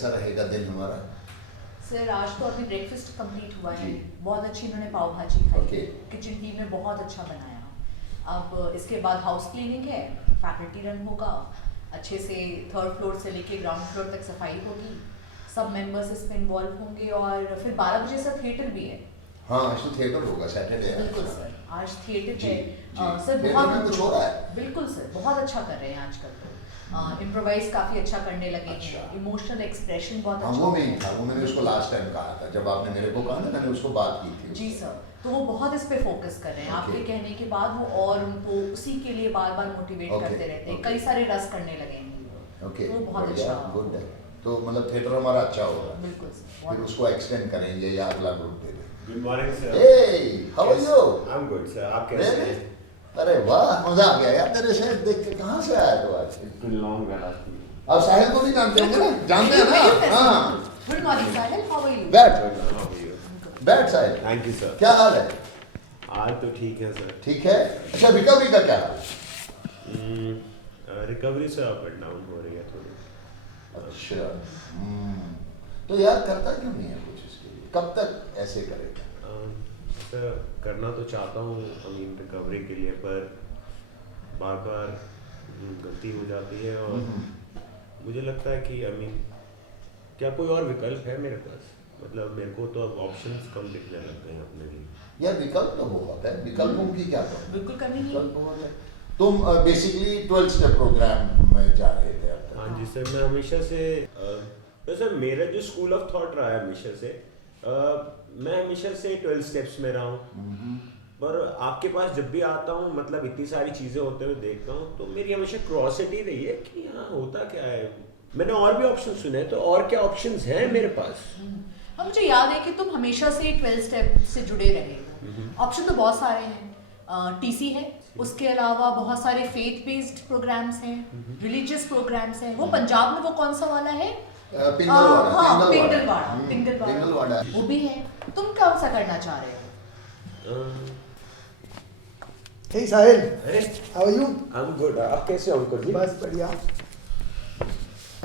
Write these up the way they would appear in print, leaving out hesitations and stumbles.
कैसा रहेगा दिन हमारा? सर आज तो अभी ब्रेकफास्ट कंप्लीट हुआ है, जी। बहुत अच्छी इन्होंने पाव भाजी खाई, Okay. किचन टीम ने बहुत अच्छा बनाया। अब इसके बाद हाउस क्लीनिंग है, फैकल्टी रन होगा, अच्छे से 3rd फ्लोर से लेके ग्राउंड फ्लोर तक सफाई होगी, सब मेंबर्स इसमें इन्वॉल्व होंगे और फिर 12 बजे से थिएटर भी है। हाँ आज तो थिएटर होगा, सैटरडे है। बिल्कुल सर, आज थिएटर जी, है। जी। सर थिएटर बहुत में कुछ हो रहा है? बिल्कुल सर, बहुत अच्छा कर रहे हैं आजकल तो। इम्प्रोवाइज काफी अच्छा करने लगे अच्छा। हैं, इमोशनल एक्सप्रेशन बहुत हाँ अच्छा वो हो नहीं गया था, है। वो मैंने उसको लास्ट टाइम कहा था जब आपने मेरे को कहा ना, मैंने उसको बात की थी। जी सर, तो वो बहुत इस पे फोकस कर रहे हैं। आपके Okay. कहने के बाद वो और उनको उसी के लिए बार बार मोटिवेट Okay, करते रहते हैं, okay. कई सारे रस करने लगे हैं। ओके, वो बहुत बढ़िया, अच्छा गुड है। तो मतलब थिएटर हमारा अच्छा होगा, बिल्कुल सर, फिर बहुत उसको एक्सटेंड करेंगे या अगला ग्रुप दे देंगे। Good morning, sir. Hey, how are you? I'm good, sir. आप कैसे Really? हैं? अरे वाह, मजा आ गया यार तेरे से देख के। कहाँ से आया तू आज? It's been long when I've seen you. आप साहिल को भी जानते होंगे ना? जानते हैं ना? हाँ। Good morning Sahil, how are you? बैठ, Good, how are you? बैठ साहिल। Thank you, sir. क्या हाल है? आज तो ठीक है, sir. ठीक है। अच्छा रिकवरी का क्या हाल? रिकवरी से अप एंड डाउन हो रही है थोड़ी. अच्छा, तो यार करता क्यों नहीं है कुछ इसके लिए? कब तक ऐसे करेगा? सर करना तो चाहता हूँ रिकवरी के लिए, पर बार बार गलती हो जाती है और मुझे लगता है कि क्या कोई और विकल्प है मेरे पास? मतलब मेरे को तो अब ऑप्शंस कम दिखने लग गए हैं अपने लिए. यार विकल्प तो बहुत है, विकल्पों की क्या प्रॉब्लम? बिल्कुल करनी है। विकल्प बहुत है। तुम बेसिकली 12 स्टेप प्रोग्राम में जा रहे थे अब तक? हाँ जी सर, मैं हमेशा से सर मेरा जो स्कूल ऑफ थॉट रहा है हमेशा से, मैं हमेशा से 12 स्टेप्स में रहा हूँ, पर आपके पास जब भी आता हूँ मतलब इतनी सारी चीज़ें होते हुए देखता हूँ तो मेरी हमेशा क्यूरियोसिटी रही है कि यहाँ होता क्या है. मैंने और भी ऑप्शन सुने, तो और क्या ऑप्शंस हैं मेरे पास? हाँ, मुझे याद है कि तुम हमेशा से 12 स्टेप से जुड़े रहे हो। ऑप्शन तो बहुत सारे हैं, टीसी है, उसके अलावा बहुत सारे फेथ बेस्ड प्रोग्राम्स हैं, रिलीजियस प्रोग्राम्स हैं। वो पंजाब में वो कौन सा वाला है? पिंगलवाड़ा, पिंगलवाड़ा वो भी है। तुम कौन सा करना चाह रहे हो? हे साहिल, अरे how are you? I am good. आप कैसे हो अंकल जी? बस बढ़िया।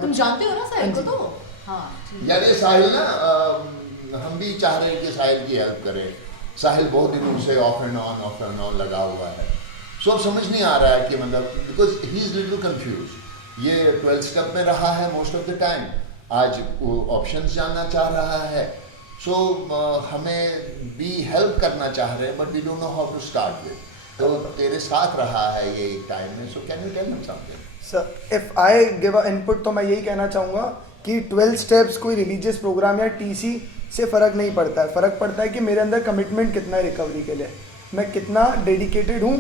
तुम जानते हो ना साहिल को तो? हाँ ठीक है। यार ये साहिल ना, हम भी चाह रहे हैं कि साहिल की हेल्प करें। साहिल बहुत दिनों से ऑफ एंड ऑन लगा हुआ है, सो अब समझ नहीं आ रहा है कि मतलब because he is little confuse. ये 12 स्टेप में रहा है मोस्ट ऑफ द टाइम, आज वो ऑप्शंस जानना चाह रहा है, सो हमें भी हेल्प करना चाह रहे हैं but we don't know how to start with. तो तेरे साथ रहा है ये एक टाइम में, so can you tell him something? Sir if I give a input तो मैं यही कहना चाहूँगा कि 12 स्टेप्स कोई रिलीजियस प्रोग्राम या टीसी से फ़र्क नहीं पड़ता है। फ़र्क पड़ता है कि मेरे अंदर कमिटमेंट कितना है रिकवरी के लिए, मैं कितना डेडिकेटेड हूँ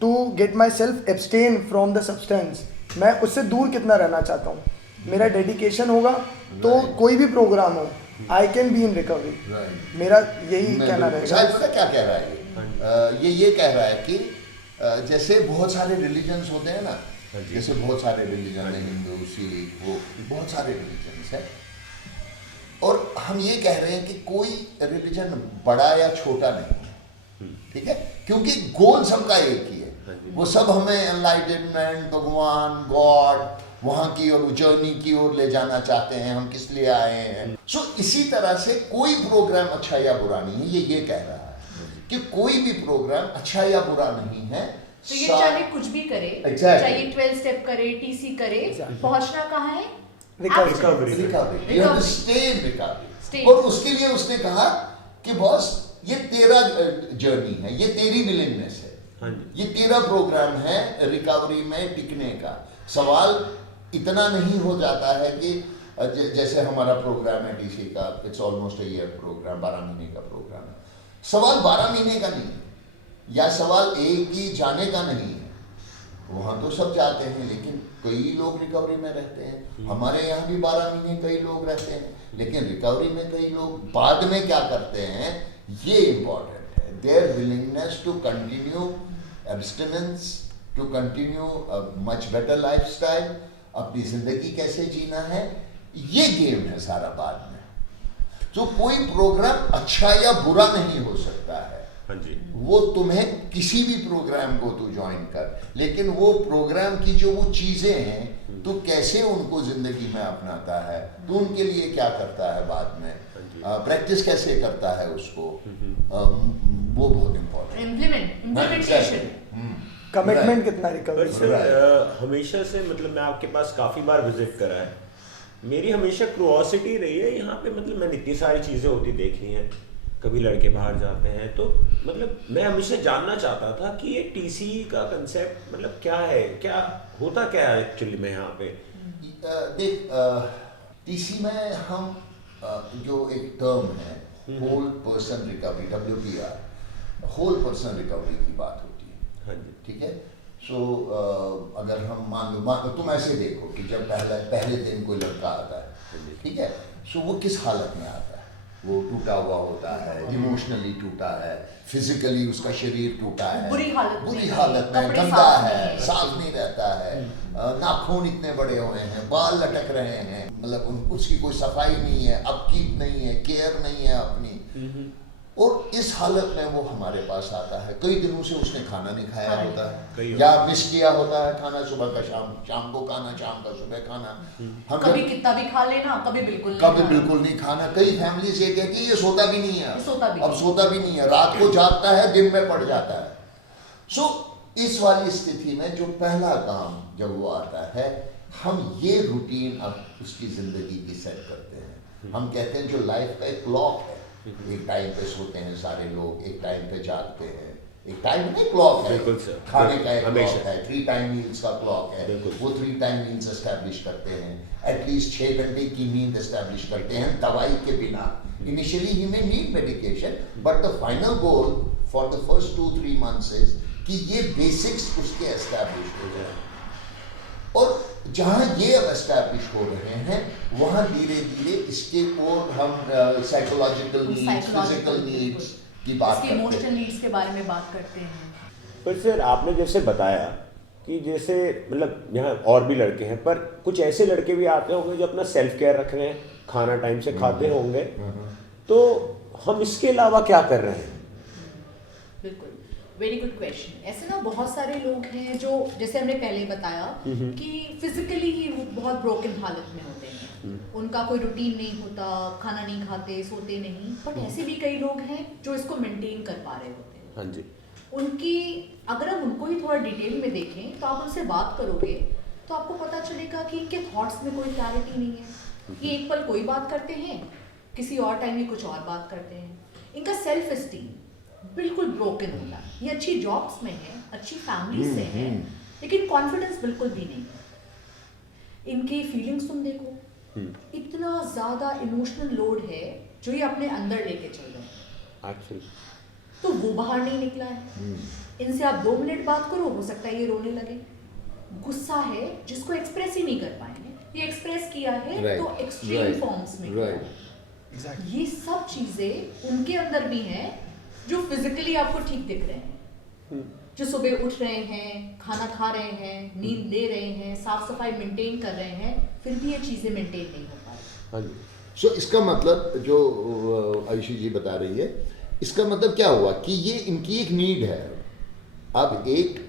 to get myself abstain from the substance, मैं उससे दूर कितना रहना चाहता हूँ। मेरा डेडिकेशन होगा तो कोई भी प्रोग्राम हो, I can be in recovery. मेरा यही कहना रहेगा। साहिल पता क्या कह रहा है ये कह रहा है कि जैसे बहुत सारे रिलीजन्स होते हैं ना, जैसे बहुत सारे रिलीजन है, हिंदू, सिख, वो बहुत सारे रिलीजन्स है, और हम ये कह रहे हैं कि कोई रिलीजन बड़ा या छोटा नहीं, ठीक है, क्योंकि गोल सबका एक ही है। वो सब हमें एनलाइटनमेंट, भगवान, गॉड, वहाँ की और जर्नी की ओर ले जाना चाहते हैं, हम किस लिए आए हैं। सो इसी तरह से कोई प्रोग्राम अच्छा या बुरा नहीं है, ये कह रहा है कि कोई भी प्रोग्राम अच्छा या बुरा नहीं है। तो ये चाहे कुछ भी करे, Exactly. चाहे 12 स्टेप करे, टीसी करे, पहुंचना कहाँ है? Recovery. Recovery, you have to stay in recovery। Stay। और उसके लिए उसने कहा कि बॉस ये तेरा जर्नी है, ये तेरी विलिंगनेस है, हाँ जी। ये तेरा प्रोग्राम है रिकवरी में टिकने का। सवाल इतना नहीं हो जाता है कि जैसे हमारा प्रोग्राम है डीसी का, it's almost a year program, 12 महीने का प्रोग्राम है। सवाल 12 महीने का नहीं है, या सवाल एक ही जाने का नहीं है, वहाँ तो सब जाते हैं लेकिन कई लोग रिकवरी में रहते हैं। हमारे यहाँ भी 12 महीने कई लोग रहते हैं, लेकिन रिकवरी में कई लोग बाद में क्या करते हैं, ये इम्पॉर्टेंट है। Their willingness to continue abstinence, to continue much better lifestyle, अपनी जिंदगी कैसे जीना है, ये गेम है सारा बाद में। तो कोई प्रोग्राम अच्छा या बुरा नहीं हो सकता है। हाँ जी। वो तुम्हें किसी भी प्रोग्राम को तू ज्वाइन कर, लेकिन वो प्रोग्राम की जो वो चीजें हैं तो कैसे उनको जिंदगी में अपनाता है, तो उनके लिए क्या करता है बाद में, प्रैक्टिस कैसे करता है उसको, वो बहुत इम्पोर्टेंट। इम्प्लीमेंटेशन, कमिटमेंट कितना पर रिकवरी। सर हमेशा से मतलब मैं आपके पास काफ़ी बार विजिट करा है, मेरी हमेशा क्यूरोसिटी रही है यहाँ पे, मतलब मैंने इतनी सारी चीज़ें होती देखी हैं, कभी लड़के बाहर जाते हैं, तो मतलब मैं हमेशा जानना चाहता था कि ये टीसी का कंसेप्ट मतलब क्या है, क्या होता क्या है एक्चुअली में यहाँ पे। देख, टीसी में हम जो एक टर्म है whole person recovery, WPR, whole person recovery की बात होती है। हाँ जी, ठीक है। सो अगर हम मान लो तुम ऐसे देखो कि जब पहले दिन कोई लड़का आता है, ठीक है, सो वो किस हालत में आता है, वो टूटा हुआ होता है, इमोशनली टूटा है, फिजिकली उसका शरीर टूटा है, बुरी हालत में, कपड़े गंदा साफ है, नहीं है। साफ नहीं रहता है, नाखून इतने बड़े हुए हैं, बाल लटक रहे हैं, मतलब उसकी कोई सफाई नहीं है, अपकीप नहीं है, केयर नहीं है अपनी, और इस हालत में वो हमारे पास आता है। कई दिनों से उसने खाना नहीं खाया होता है, या मिस किया होता है खाना, सुबह का शाम को खाना, शाम का सुबह खाना, हम कभी कितना भी खा लेना, कभी बिल्कुल नहीं खाना। कई फैमिली से कहती है ये सोता भी नहीं है, अब नहीं। सोता भी नहीं है, रात को जागता है, दिन में पड़ जाता है। सो इस वाली स्थिति में जो पहला काम जब वो आता है, हम ये रूटीन अब उसकी जिंदगी की सेट करते हैं। हम कहते हैं जो लाइफ का एक क्लॉक है, एक टाइम पे सोते हैं सारे लोग, एक टाइम पे जागते हैं, एक टाइम में क्लॉक है, बिल्कुल सर, खाने का एक हमेशा क्लॉक है, 3 टाइम मील्स का क्लॉक है, बिल्कुल। वो 3 टाइम मील्स एस्टैब्लिश करते हैं, एटलीस्ट 6 घंटे की नींद एस्टैब्लिश करते हैं दवाई के बिना। Initially he may need medication, but the final goal for the first 2-3 months is कि ये बेसिक्स उसके एस्टैब्लिश हो जाए, और जहाँ ये अब एस्टैब्लिश हो रहे हैं वहाँ धीरे धीरे इसके और हम साइकोलॉजिकल नीड्स, फिजिकल नीड्स की बात करते हैं, इमोशनल नीड्स के बारे में बात करते हैं। पर सर आपने जैसे बताया कि जैसे मतलब यहाँ और भी लड़के हैं, पर कुछ ऐसे लड़के भी आते होंगे जो अपना सेल्फ केयर रख रहे हैं, खाना टाइम से खाते होंगे, तो हम इसके अलावा क्या कर रहे हैं? बिल्कुल, वेरी गुड क्वेश्चन। ऐसे ना बहुत सारे लोग हैं जो, जैसे हमने पहले बताया कि फिजिकली ही वो बहुत ब्रोकन हालत में होते हैं, उनका कोई रूटीन नहीं होता, खाना नहीं खाते, सोते नहीं, बट ऐसे भी कई लोग हैं जो इसको मेंटेन कर पा रहे होते हैं। हाँ जी, उनकी अगर हम उनको ही थोड़ा डिटेल में देखें तो आप उनसे बात करोगे तो आपको पता चलेगा कि इनके थॉट्स में कोई क्लैरिटी नहीं है। ये एक पल कोई बात करते हैं, किसी और टाइम में कुछ और बात करते हैं। इनका सेल्फ एस्टीम बिल्कुल ब्रोकन होता है। ये अच्छी जॉब्स में है, अच्छी फैमिली से है, लेकिन कॉन्फिडेंस बिल्कुल भी नहीं है। इनकी फीलिंग्स तुम देखो, इतना ज़्यादा इमोशनल लोड है जो ये अपने अंदर लेके चल रहे हैं, एक्चुअली तो वो बाहर नहीं निकला है। इनसे आप 2 मिनट बात करो, हो सकता है ये रोने लगे। गुस्सा है जिसको एक्सप्रेस ही नहीं कर पाएंगे, ये एक्सप्रेस किया है तो एक्सट्रीम फॉर्म्स में किया। ये सब चीजें उनके अंदर भी हैं जो फिजिकली आपको ठीक दिख रहे हैं, जो सुबह उठ रहे हैं, खाना खा रहे हैं, नींद ले रहे हैं, साफ सफाई मेंटेन कर रहे हैं, फिर भी ये चीजें मेंटेन नहीं हो पा रही। हाँ जी। सो इसका मतलब जो आयुषी जी बता रही है, इसका मतलब क्या हुआ कि ये इनकी एक नीड है। अब एक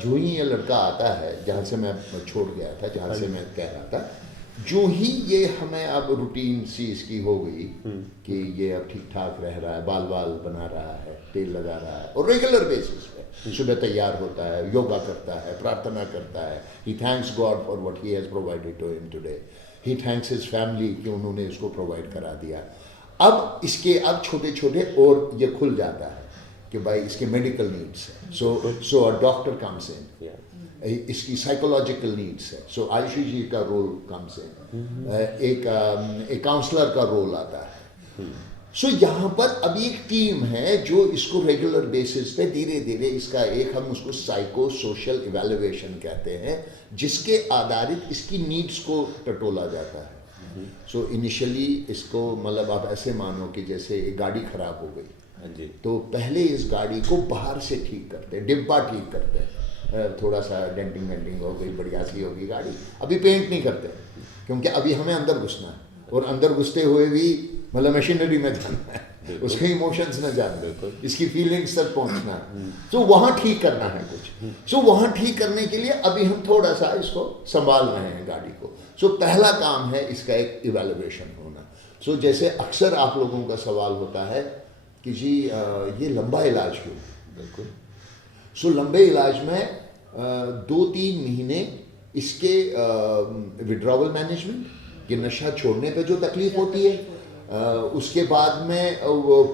जो ही ये लड़का आता है, जहाँ से मैं छोड़ गया था, जहाँ से मैं कह रहा था, जो ही ये हमें अब रूटीन सी इसकी हो गई कि ये अब ठीक ठाक रह रहा है, बाल बना रहा है, तेल लगा रहा है, और रेगुलर बेसिस पे सुबह तैयार होता है, योगा करता है, प्रार्थना करता है, he thanks God for what he has provided to him today, he thanks his family कि उन्होंने इसको प्रोवाइड करा दिया। अब इसके अब छोटे छोटे और ये खुल जाता है कि भाई इसके मेडिकल नीड्स है, सो अ डॉक्टर कम्स इन, इसकी साइकोलॉजिकल नीड्स है, सो आयुषी जी का रोल कम्स इन, एक काउंसलर का रोल आता है। सो यहाँ पर अभी एक टीम है जो इसको रेगुलर बेसिस पे धीरे धीरे इसका एक, हम उसको साइको सोशल इवैल्यूएशन कहते हैं, जिसके आधारित इसकी नीड्स को टटोला जाता है। सो इनिशियली इसको मतलब आप ऐसे मानो कि जैसे एक गाड़ी खराब हो गई, हाँ जी, तो पहले इस गाड़ी को बाहर से ठीक करते हैं, डिब्बा ठीक करते हैं, थोड़ा सा डेंटिंग हो गई, बढ़िया सी होगी गाड़ी, अभी पेंट नहीं करते क्योंकि अभी हमें अंदर घुसना है, और अंदर घुसते हुए भी मतलब मशीनरी में जाना है उसके इमोशंस में जाना, इसकी फीलिंग्स तक पहुंचना, तो वहाँ ठीक करना है कुछ। सो वहाँ ठीक करने के लिए अभी हम थोड़ा सा इसको संभाल रहे हैं गाड़ी को। सो पहला काम है इसका एक इवैल्यूएशन होना। सो जैसे अक्सर आप लोगों का सवाल होता है कि जी ये लंबा इलाज क्यों? बिल्कुल। सो लंबे इलाज में 2-3 महीने इसके विड्रॉवल मैनेजमेंट, ये नशा छोड़ने पे जो तकलीफ होती है, उसके बाद में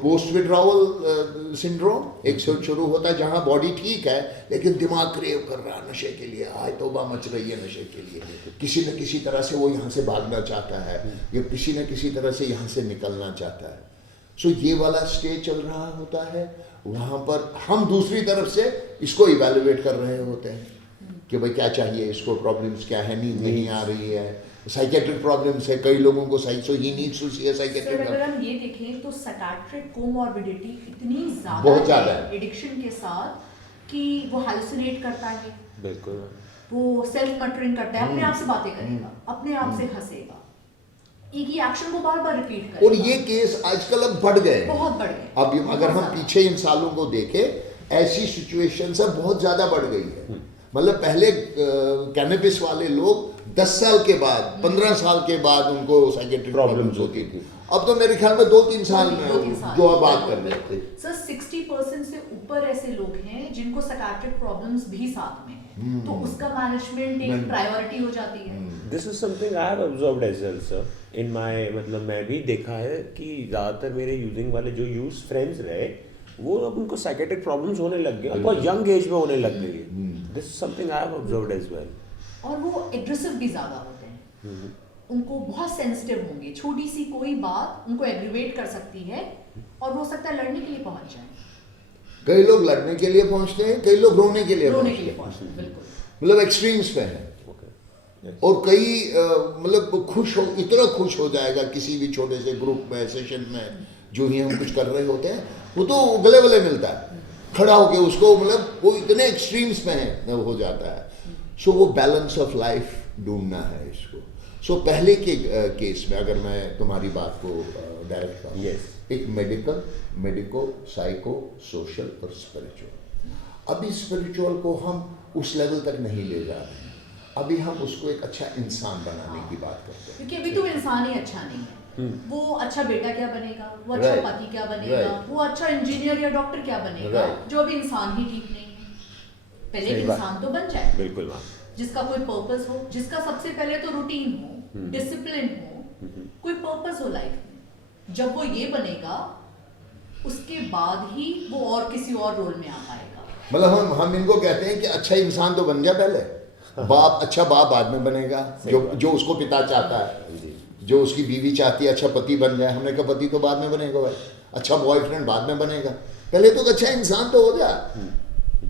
पोस्ट विड्रॉवल सिंड्रोम एक शुरू होता है जहाँ बॉडी ठीक है लेकिन दिमाग क्रेव कर रहा है नशे के लिए, हाय तौबा मच रही है नशे के लिए, किसी न किसी तरह से वो यहाँ से भागना चाहता है या किसी न किसी तरह से यहाँ से निकलना चाहता है। सो ये वाला स्टेज चल रहा होता है। वहाँ पर हम दूसरी तरफ से इसको इवैल्यूएट कर रहे होते हैं कि भाई क्या चाहिए इसको, प्रॉब्लम्स क्या है, नींद नहीं आ रही है, साइकेट्रिक प्रॉब्लम्स है, कई लोगों को so he needs to see a psychiatric. अगर हम ये देखें तो साइकेट्रिक कोमॉर्बिडिटी इतनी बहुत ज़्यादा ज़्यादा है एडिक्शन के साथ कि वो हालुसिनेट करता है, बिल्कुल, वो सेल्फ मटरिंग करता है, अपने आप से बातें करेगा, अपने आप से हंसेगा, एक ही एक्शन को बार बार रिपीट करेगा। और ये केस आजकल अब बढ़ गए, बहुत बढ़ गए। अब अगर हम पीछे इन सालों को देखें ऐसी सिचुएशन सब बहुत ज़्यादा बढ़ गई है। मतलब पहले कैनबिस वाले लोग 10 साल के बाद, 15 साल के बाद उनको साइकेट्रिक प्रॉब्लम्स होती थी। अब तो मेरे ख्याल में 2-3 साल में जो आप बात कर रहे थे। सर 60% से ऊपर ऐसे लोग हैं जिनको साइकेट्रिक प्रॉब्लम्स भी साथ में है, तो उसका मैनेजमेंट एक प्रायोरिटी हो जाती है। This is something I have observed as well sir in my, मतलब मैं भी देखा है कि ज़्यादातर मेरे यूजिंग वाले जो यूज फ्रेंड्स रहे वो अब उनको साइकेट्रिक प्रॉब्लम्स होने लग गए, बहुत यंग एज में होने लग गई है। This is something I have observed as well. और वो एग्रेसिव भी ज़्यादा होते हैं, उनको बहुत सेंसिटिव होंगे, छोटी सी कोई बात उनको एग्रीवेट कर सकती है और हो सकता है लड़ने के लिए पहुंच जाए। कई लोग लड़ने के लिए पहुंचते हैं, कई लोग रोने के लिए पहुंचते हैं, बिल्कुल, मतलब एक्सट्रीम्स पे हैं। और कई मतलब इतना खुश हो जाएगा किसी भी छोटे से ग्रुप में, सेशन में, जो ही हम कुछ कर रहे होते हैं वो तो गले गले मिलता है खड़ा होके उसको, मतलब वो इतने एक्सट्रीम्स में हो जाता है। सो वो बैलेंस ऑफ लाइफ ढूंढना है इसको। सो पहले के केस में अगर मैं तुम्हारी बात को डायरेक्ट करूँ, एक मेडिको, साइको, सोशल और स्पिरिचुअल। अभी स्पिरिचुअल को हम उस लेवल तक नहीं ले जा रहे हैं, अभी हम उसको एक अच्छा इंसान बनाने की बात करते हैं। क्योंकि अभी तो इंसान ही अच्छा नहीं है। वो अच्छा बेटा क्या बनेगा, वो अच्छा पति क्या बनेगा, वो अच्छा इंजीनियर या डॉक्टर क्या बनेगा, जो अभी इंसान ही ठीक नहीं है। पहले इंसान तो बन जाए, बिल्कुल, जिसका कोई पर्पस हो, जिसका सबसे पहले तो रूटीन हो, डिसिप्लिन हो, कोई पर्पस हो लाइफ में। जब वो ये बनेगा उसके बाद ही वो और किसी और रोल में आ पाएगा। मतलब हम इनको कहते हैं कि अच्छा इंसान तो बन जा पहले, बाप, अच्छा बाप बाद में बनेगा, जो उसको पिता चाहता है, जो उसकी बीवी चाहती है, अच्छा पति बन जाए। हमने कहा पति तो बाद में बनेगा भाई, अच्छा बॉयफ्रेंड बाद में बनेगा, पहले तो अच्छा इंसान तो हो जा,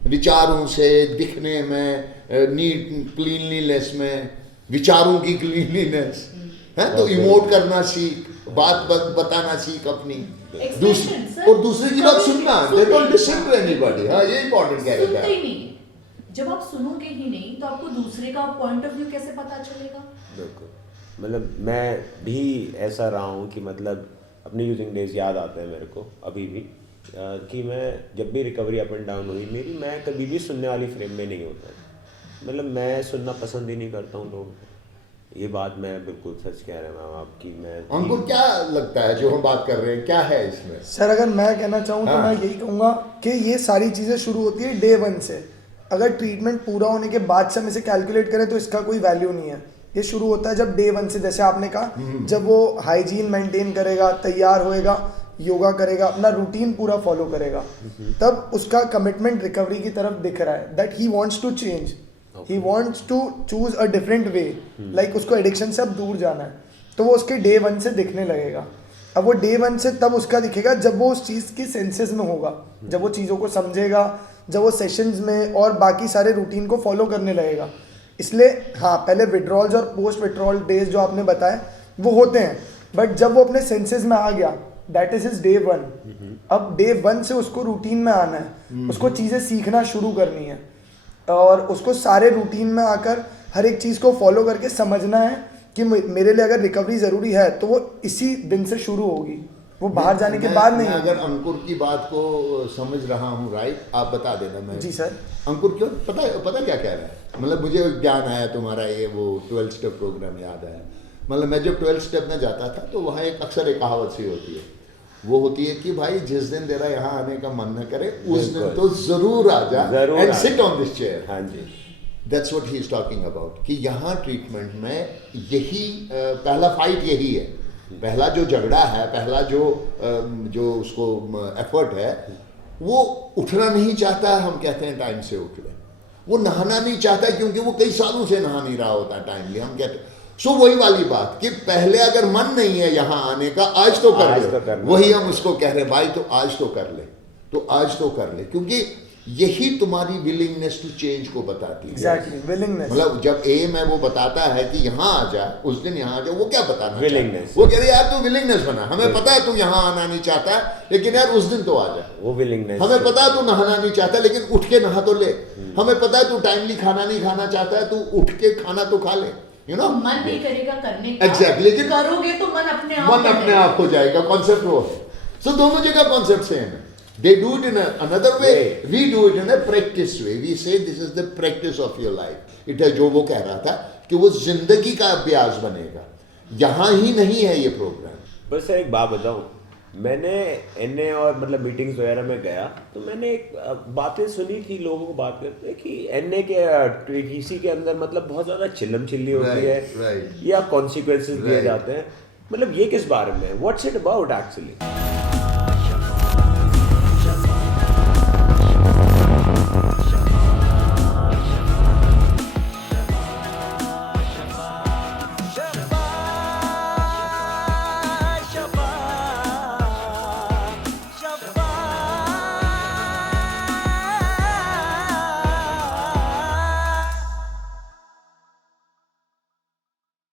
विचारों से, दिखने में, नीट क्लीनलीनेस में, विचारों की क्लीनलीनेस है, तो इमोट करना सीख, बात बताना सीख अपनी, दूसरे की बात सुनना, they don't listen to anybody। हाँ, ये इम्पोर्टेंट कह रहे थे। जब आप सुनोगे ही नहीं तो आपको दूसरे का पॉइंट ऑफ व्यू कैसे पता चलेगा? बिल्कुल, मतलब मैं भी ऐसा रहा हूँ कि मतलब अपने यूजिंग डेज याद आते हैं मेरे को अभी भी, कि मैं जब भी रिकवरी अप एंड डाउन हुई मेरी, मैं कभी भी सुनने वाली फ्रेम में नहीं होता, मतलब मैं सुनना पसंद ही नहीं करता हूँ लोगों को। ये बात मैं बिल्कुल सच कह रहा हूँ आपकी। मैं हमको क्या लगता है जो हम बात कर रहे हैं, क्या है इसमें? सर अगर मैं कहना चाहूँ तो मैं यही कहूँगा कि ये सारी चीज़ें शुरू होती है डे 1 से। अगर ट्रीटमेंट पूरा होने के बाद से हम इसे कैलकुलेट करें तो इसका कोई वैल्यू नहीं है। ये शुरू होता है जब डे 1 से, जैसे आपने कहा, जब वो हाइजीन मेंटेन करेगा, तैयार होएगा, योगा करेगा, अपना रूटीन पूरा फॉलो करेगा, तब उसका कमिटमेंट रिकवरी की तरफ दिख रहा है, that he wants to change, he wants to choose a different way, like उसको एडिक्शन से अब दूर जाना है, तो वो उसके डे 1 से दिखने लगेगा। अब वो डे 1 से तब उसका दिखेगा जब वो उस चीज़ की सेंसेस में होगा, जब वो चीज़ों को समझेगा, जब वो सेशंस में और बाकी सारे रूटीन को फॉलो करने लगेगा। इसलिए हाँ, पहले विड्रॉल्स और पोस्ट विड्रॉल डेज जो आपने बताए वो होते हैं, बट जब वो अपने सेंसेस में आ गया, दैट इज हिज डे 1। अब डे 1 से उसको रूटीन में आना है, उसको चीज़ें सीखना शुरू करनी है और उसको सारे रूटीन में आकर हर एक चीज़ को फॉलो करके समझना है कि मेरे लिए अगर रिकवरी ज़रूरी है तो वो इसी दिन से शुरू होगी। वो बाहर जाने के मैं- बाद मैं नहीं अगर अंकुर की बात को समझ रहा हूँ, राइट, आप बता देना। मैं जी सर। अंकुर क्यों, पता क्या कह रहा है, मतलब मुझे ज्ञान आया तुम्हारा ये वो 12 स्टेप प्रोग्राम याद आया। मतलब मैं जब 12 स्टेप में जाता था तो वहाँ अक्सर एक कहावत सी होती है, वो होती है कि भाई जिस दिन तेरा यहाँ आने का मन न करे उस दिन तो जरूर आ जा and sit on this chair. हाँ जी, that's what he is talking about, कि यहाँ ट्रीटमेंट में यही पहला फाइट यही है, पहला जो झगड़ा है, पहला जो उसको एफर्ट है, वो उठना नहीं चाहता है। हम कहते हैं टाइम से उठ ले, वो नहाना नहीं चाहता क्योंकि वो कई सालों से नहा नहीं रहा होता टाइमली। हम कहते सो वही वाली बात कि पहले अगर मन नहीं है यहाँ आने का, आज तो कर ले। वही हम उसको कह रहे हैं, भाई तो आज तो कर ले, तो आज तो कर ले, क्योंकि यही तुम्हारी विलिंगनेस टू चेंज को बताती है। Exactly, willingness. मतलब जब एम है वो बताता है कि यहाँ आ जा, उस दिन यहाँ आ जा, वो क्या बताना, विलिंगनेस। वो कह रहे यार तू विलिंगनेस बना, हमें पता है तू यहाँ आना नहीं चाहता, लेकिन यार उस दिन तो आ जा। वो विलिंगनेस। हमें पता है तू नहाना नहीं चाहता, लेकिन उठ के नहा तो ले। हमें पता है तू टाइमली खाना नहीं खाना चाहता है, तू उठ के खाना तो खा ले, यू नो। मन नहीं करेगा करने का, Exactly, लेकिन करोगे तो मन अपने आप मन अपने आप हो जाएगा, कॉन्सेप्ट वो है। सो दोनों जगह कॉन्सेप्ट सेम है। They do it in another way. We do it in a practice way. We say this is the practice of your life. It है जो वो कह रहा था कि वो जिंदगी का अभ्यास बनेगा, यहाँ ही नहीं है ये प्रोग्राम। बस सर एक बात बताऊं, मैंने एनए और मतलब मीटिंग्स वगैरह में गया तो मैंने एक बातें सुनी थी, लोगों को बात करते कि एनए के टीसी के अंदर मतलब बहुत ज्यादा चिल्लम चिल्ली होती है, right. या कॉन्सिक्वेंसेस दिए Right. जाते हैं। मतलब ये किस बारे में, व्हाट्स इट अबाउट एक्चुअली?